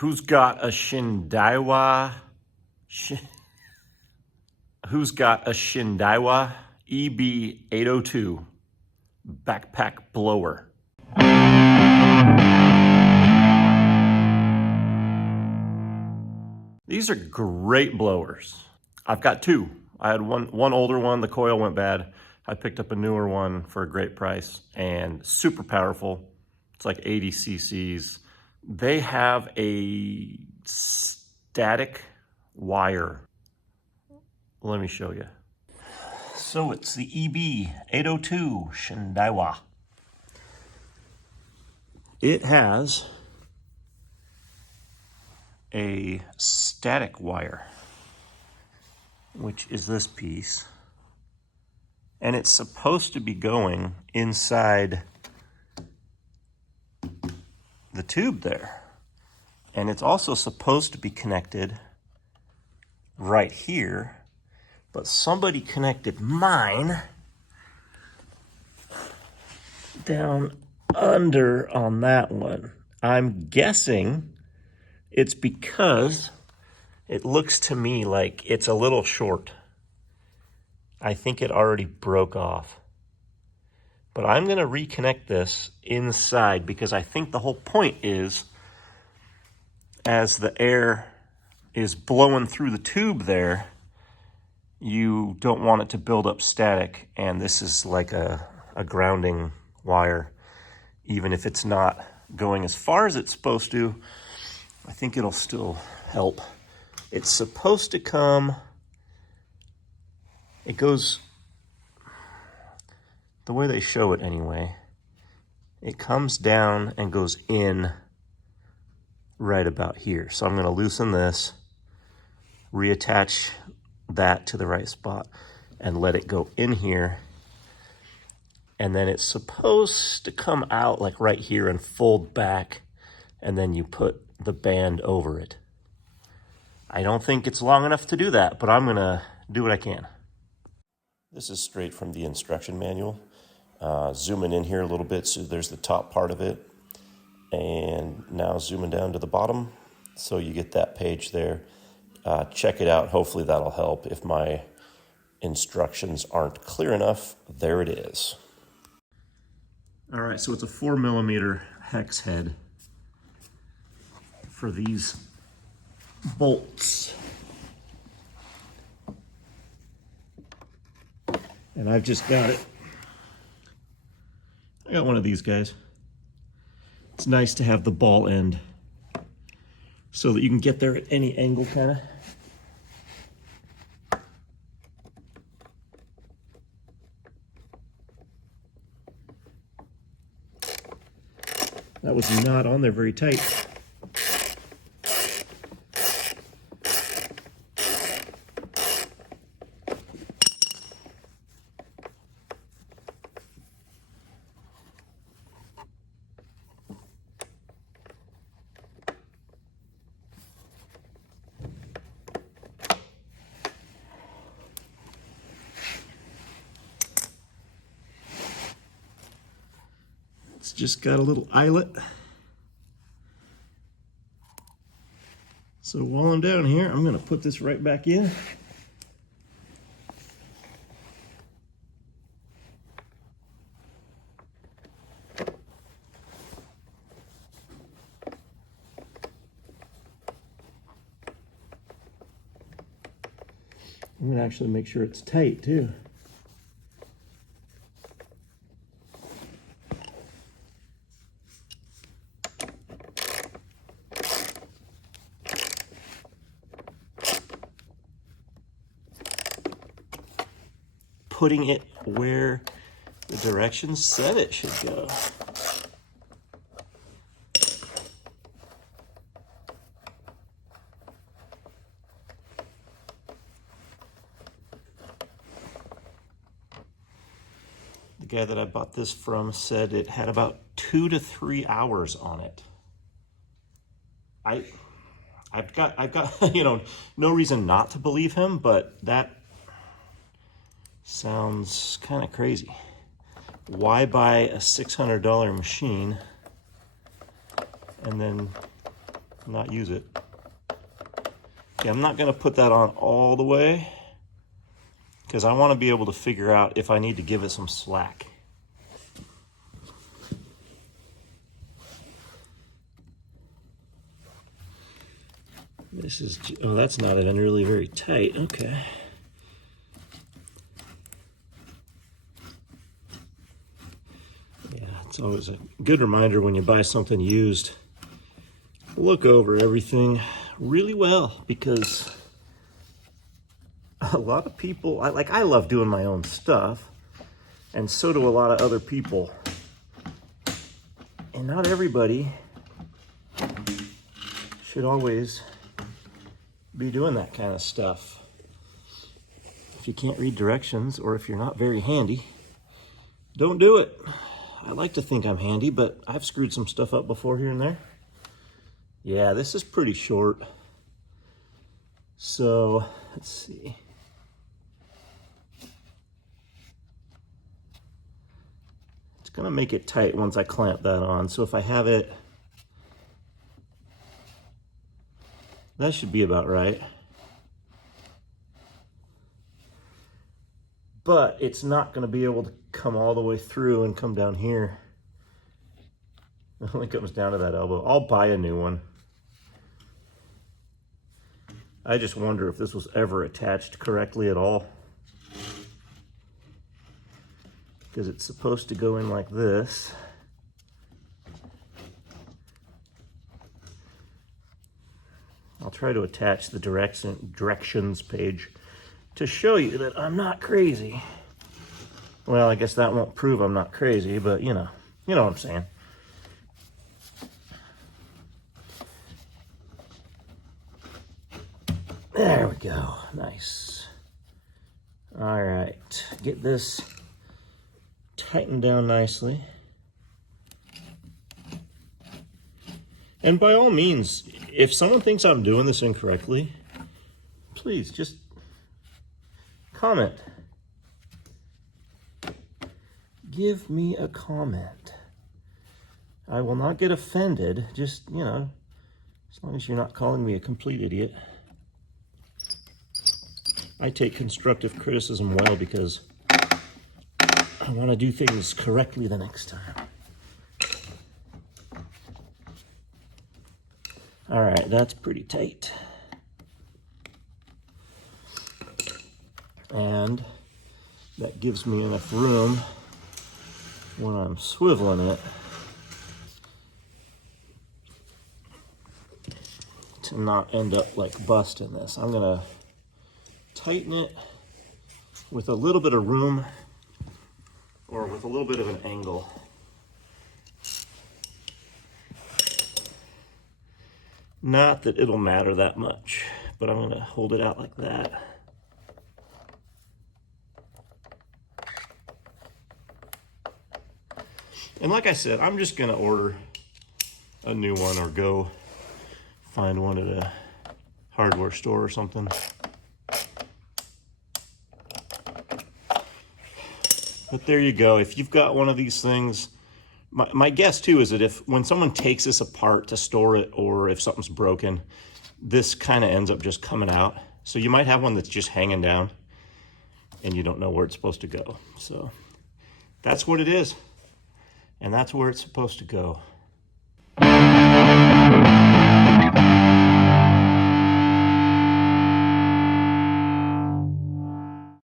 Who's got a Shindaiwa? Who's got a Shindaiwa EB802 backpack blower? These are great blowers. I've got two. I had one older one, the coil went bad. I picked up a newer one for a great price and super powerful. It's like 80 cc's. They have a static wire. Let me show you. So it's the EB802 Shindaiwa. It has a static wire, which is this piece. And it's supposed to be going inside the tube there. And it's also supposed to be connected right here, but somebody connected mine down under on that one. I'm guessing it's because it looks to me like it's a little short. I think it already broke off. But I'm gonna reconnect this inside because I think the whole point is as the air is blowing through the tube there, you don't want it to build up static. And this is like a grounding wire. Even if it's not going as far as it's supposed to, I think it'll still help. It's supposed to come, it goes, the way they show it anyway, it comes down and goes in right about here. So I'm gonna loosen this, reattach that to the right spot and let it go in here. And then it's supposed to come out like right here and fold back, and then you put the band over it. I don't think it's long enough to do that, but I'm gonna do what I can. This is straight from the instruction manual. Zooming in here a little bit, so there's the top part of it. And now zooming down to the bottom, so you get that page there. Check it out, hopefully that'll help. If my instructions aren't clear enough, there it is. All right, so it's a 4mm hex head for these bolts. And I've just got it. I got one of these guys. It's nice to have the ball end so that you can get there at any angle, kind of. That was not on there very tight. It's just got a little eyelet. So while I'm down here, I'm gonna put this right back in. I'm gonna actually make sure it's tight too. Putting it where the directions said it should go. The guy that I bought this from said it had about 2 to 3 hours on it. I've got you know, no reason not to believe him, but that sounds kind of crazy. Why buy a $600 machine and then not use it. Okay, I'm not gonna put that on all the way because I want to be able to figure out if I need to give it some slack. This is, oh, that's not even really very tight. Okay. Yeah, it's always a good reminder when you buy something used, look over everything really well, because a lot of people, I love doing my own stuff, and so do a lot of other people. And not everybody should always be doing that kind of stuff. If you can't read directions, or if you're not very handy, don't do it. I like to think I'm handy, but I've screwed some stuff up before here and there. Yeah, this is pretty short. So, let's see. It's gonna make it tight once I clamp that on. So if I have it, that should be about right. But it's not gonna be able to come all the way through and come down here. It only comes down to that elbow. I'll buy a new one. I just wonder if this was ever attached correctly at all. Because it's supposed to go in like this. I'll try to attach the directions page to show you that I'm not crazy. Well, I guess that won't prove I'm not crazy, but you know what I'm saying. There we go, nice. All right, get this tightened down nicely. And by all means, if someone thinks I'm doing this incorrectly, please just comment. Give me a comment. I will not get offended, just, as long as you're not calling me a complete idiot. I take constructive criticism well because I want to do things correctly the next time. All right, that's pretty tight. And that gives me enough room when I'm swiveling it to not end up like busting this. I'm gonna tighten it with a little bit of room or with a little bit of an angle. Not that it'll matter that much, but I'm gonna hold it out like that. And like I said, I'm just gonna order a new one or go find one at a hardware store or something. But there you go. If you've got one of these things, my guess too is that when someone takes this apart to store it, or if something's broken, this kind of ends up just coming out. So you might have one that's just hanging down and you don't know where it's supposed to go. So that's what it is. And that's where it's supposed to go.